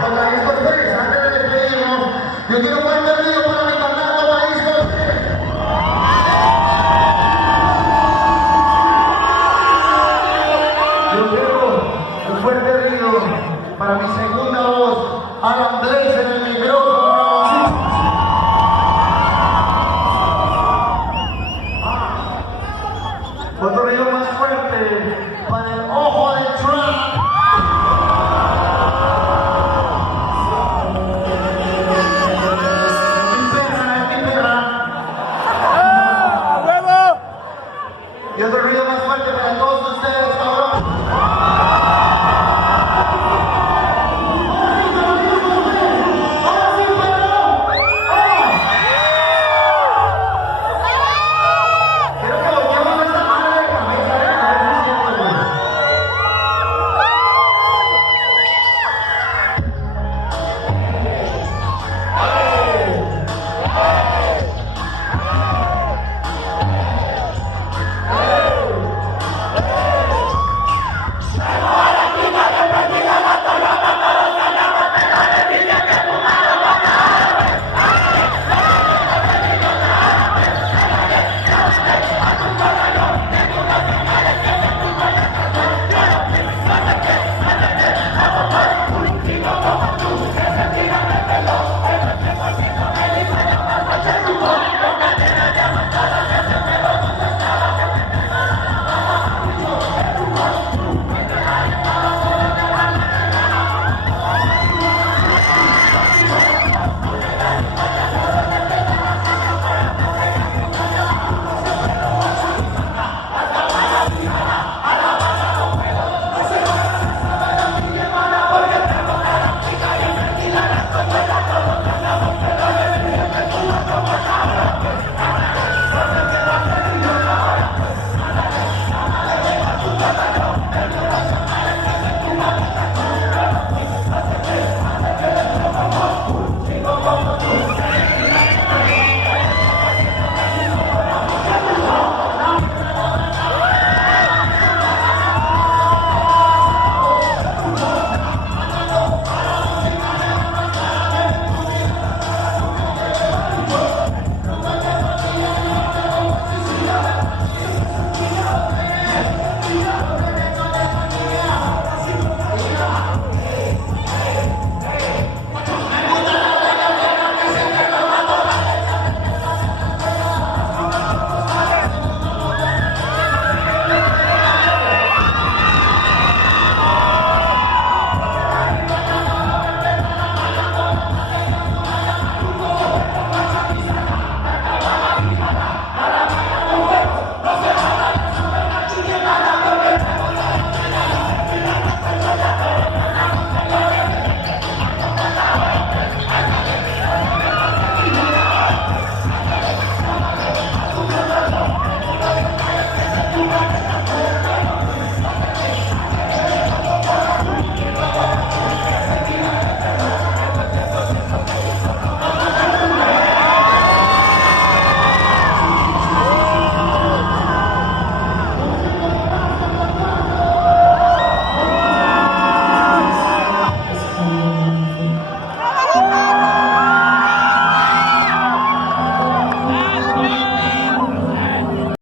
Oigan, esto es, antes de despedirnos, yo quiero poner el río para mi cantante país. Yo quiero un fuerte río para mi segunda voz, Alan Blaze en el micrófono. Otro río más fuerte para el ojo del trap. Y otro ruido más fuerte para todos ustedes, cabrón. Quiero que volteemos esta mano de cabeza, a ver si es cierto,